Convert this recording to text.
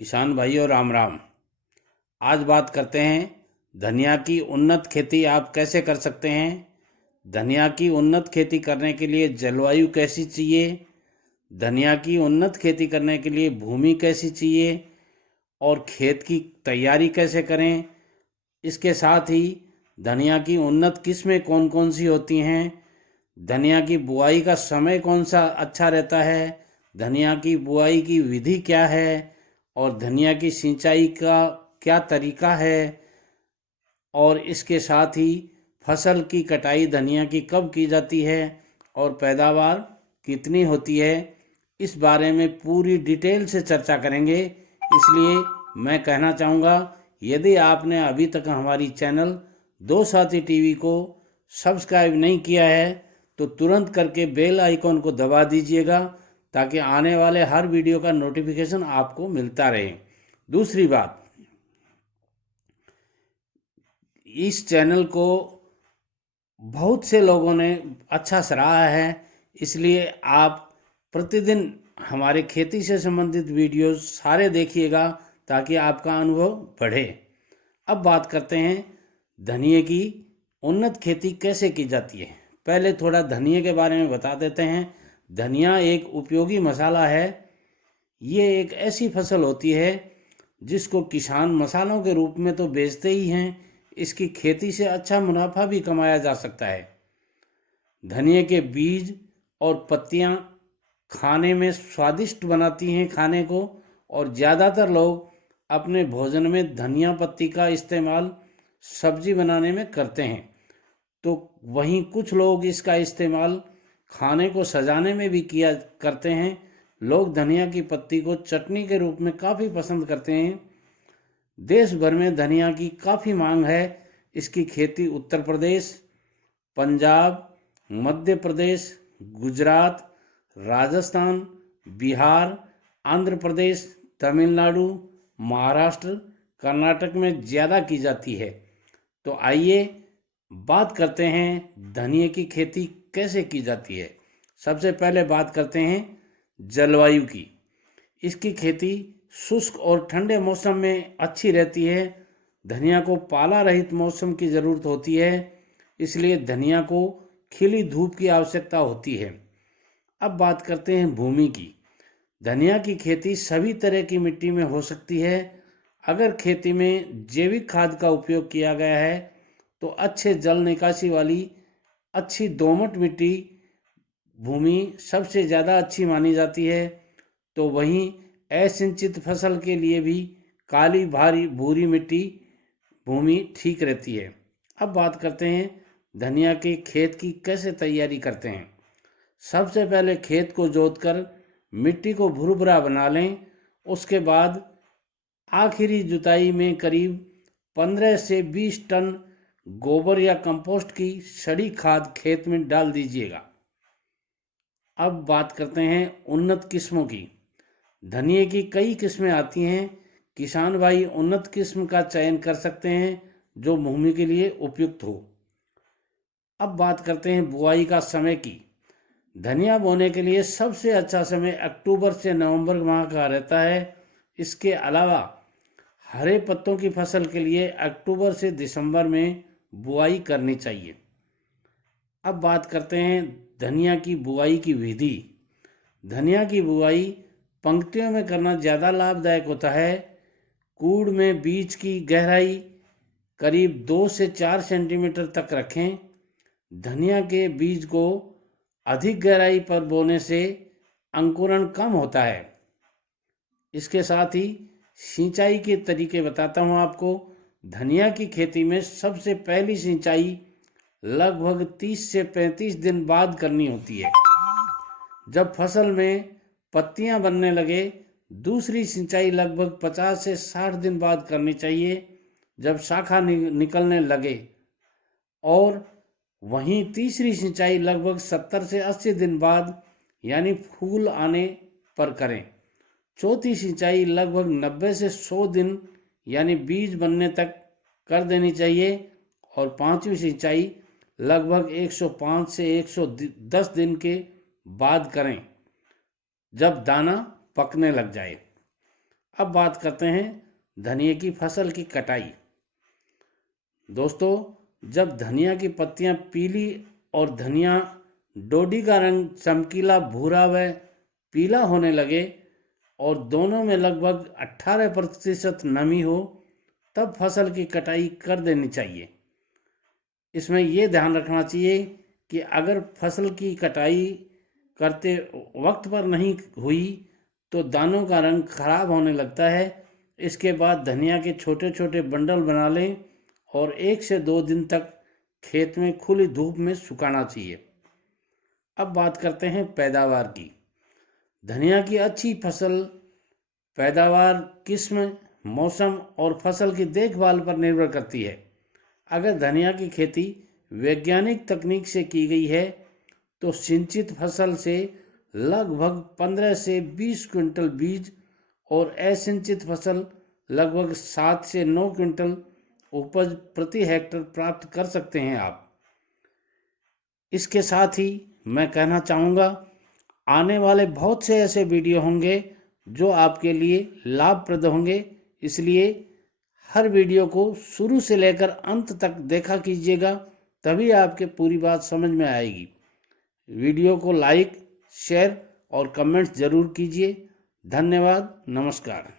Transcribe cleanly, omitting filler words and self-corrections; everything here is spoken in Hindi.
किसान भाइयों राम राम। आज बात करते हैं धनिया की उन्नत खेती आप कैसे कर सकते हैं। धनिया की उन्नत खेती करने के लिए जलवायु कैसी चाहिए, धनिया की उन्नत खेती करने के लिए भूमि कैसी चाहिए और खेत की तैयारी कैसे करें। इसके साथ ही धनिया की उन्नत किस्में कौन कौन सी होती हैं, धनिया की बुआई का समय कौन सा अच्छा रहता है, धनिया की बुआई की विधि क्या है और धनिया की सिंचाई का क्या तरीका है, और इसके साथ ही फसल की कटाई धनिया की कब की जाती है और पैदावार कितनी होती है, इस बारे में पूरी डिटेल से चर्चा करेंगे। इसलिए मैं कहना चाहूँगा, यदि आपने अभी तक हमारी चैनल दो साथी टीवी को सब्सक्राइब नहीं किया है तो तुरंत करके बेल आइकॉन को दबा दीजिएगा ताकि आने वाले हर वीडियो का नोटिफिकेशन आपको मिलता रहे। दूसरी बात, इस चैनल को बहुत से लोगों ने अच्छा सराहा है, इसलिए आप प्रतिदिन हमारे खेती से संबंधित वीडियोस सारे देखिएगा ताकि आपका अनुभव बढ़े। अब बात करते हैं धनिये की उन्नत खेती कैसे की जाती है। पहले थोड़ा धनिये के बारे में बता देते हैं। धनिया एक उपयोगी मसाला है। ये एक ऐसी फसल होती है जिसको किसान मसालों के रूप में तो बेचते ही हैं, इसकी खेती से अच्छा मुनाफा भी कमाया जा सकता है। धनिये के बीज और पत्तियां खाने में स्वादिष्ट बनाती हैं खाने को, और ज़्यादातर लोग अपने भोजन में धनिया पत्ती का इस्तेमाल सब्जी बनाने में करते हैं, तो वहीं कुछ लोग इसका इस्तेमाल खाने को सजाने में भी किया करते हैं। लोग धनिया की पत्ती को चटनी के रूप में काफ़ी पसंद करते हैं। देश भर में धनिया की काफ़ी मांग है। इसकी खेती उत्तर प्रदेश, पंजाब, मध्य प्रदेश, गुजरात, राजस्थान, बिहार, आंध्र प्रदेश, तमिलनाडु, महाराष्ट्र, कर्नाटक में ज़्यादा की जाती है। तो आइए बात करते हैं धनिये की खेती कैसे की जाती है। सबसे पहले बात करते हैं जलवायु की। इसकी खेती शुष्क और ठंडे मौसम में अच्छी रहती है। धनिया को पाला रहित मौसम की ज़रूरत होती है, इसलिए धनिया को खिली धूप की आवश्यकता होती है। अब बात करते हैं भूमि की। धनिया की खेती सभी तरह की मिट्टी में हो सकती है। अगर खेती में जैविक खाद का उपयोग किया गया है तो अच्छे जल निकासी वाली अच्छी दोमट मिट्टी भूमि सबसे ज़्यादा अच्छी मानी जाती है। तो वहीं असिंचित फसल के लिए भी काली भारी भूरी मिट्टी भूमि ठीक रहती है। अब बात करते हैं धनिया के खेत की कैसे तैयारी करते हैं। सबसे पहले खेत को जोतकर मिट्टी को भुरभुरा बना लें। उसके बाद आखिरी जुताई में करीब 15 से 20 टन गोबर या कंपोस्ट की सड़ी खाद खेत में डाल दीजिएगा। अब बात करते हैं उन्नत किस्मों की। धनिये की कई किस्में आती हैं। किसान भाई उन्नत किस्म का चयन कर सकते हैं जो भूमि के लिए उपयुक्त हो। अब बात करते हैं बुआई का समय की। धनिया बोने के लिए सबसे अच्छा समय अक्टूबर से नवंबर माह का रहता है। इसके अलावा हरे पत्तों की फसल के लिए अक्टूबर से दिसंबर में बुआई करनी चाहिए। अब बात करते हैं धनिया की बुआई की विधि। धनिया की बुआई पंक्तियों में करना ज़्यादा लाभदायक होता है। कूड़ में बीज की गहराई करीब 2 से 4 सेंटीमीटर तक रखें। धनिया के बीज को अधिक गहराई पर बोने से अंकुरण कम होता है। इसके साथ ही सिंचाई के तरीके बताता हूँ आपको। धनिया की खेती में सबसे पहली सिंचाई लगभग 30 से 35 दिन बाद करनी होती है। जब फसल में पत्तियां बनने लगे, दूसरी सिंचाई लगभग 50 से 60 दिन बाद करनी चाहिए जब शाखा निकलने लगे, और वहीं तीसरी सिंचाई लगभग 70 से 80 दिन बाद यानी फूल आने पर करें। चौथी सिंचाई लगभग 90 से 100 दिन यानी बीज बनने तक कर देनी चाहिए, और पांचवी सिंचाई लगभग 105 से 110 दिन के बाद करें जब दाना पकने लग जाए। अब बात करते हैं धनिया की फसल की कटाई। दोस्तों, जब धनिया की पत्तियां पीली और धनिया डोडी का रंग चमकीला भूरा व पीला होने लगे और दोनों में लगभग 18% नमी हो, तब फसल की कटाई कर देनी चाहिए। इसमें यह ध्यान रखना चाहिए कि अगर फसल की कटाई करते वक्त पर नहीं हुई तो दानों का रंग खराब होने लगता है। इसके बाद धनिया के छोटे छोटे बंडल बना लें और 1 से 2 दिन तक खेत में खुली धूप में सुखाना चाहिए। अब बात करते हैं पैदावार की। धनिया की अच्छी फसल पैदावार किस्म, मौसम और फसल की देखभाल पर निर्भर करती है। अगर धनिया की खेती वैज्ञानिक तकनीक से की गई है तो सिंचित फसल से लगभग 15 से 20 क्विंटल बीज और असिंचित फसल लगभग 7 से 9 क्विंटल उपज प्रति हेक्टेयर प्राप्त कर सकते हैं आप। इसके साथ ही मैं कहना चाहूँगा, आने वाले बहुत से ऐसे वीडियो होंगे जो आपके लिए लाभप्रद होंगे, इसलिए हर वीडियो को शुरू से लेकर अंत तक देखा कीजिएगा, तभी आपके पूरी बात समझ में आएगी। वीडियो को लाइक, शेयर और कमेंट्स ज़रूर कीजिए। धन्यवाद, नमस्कार।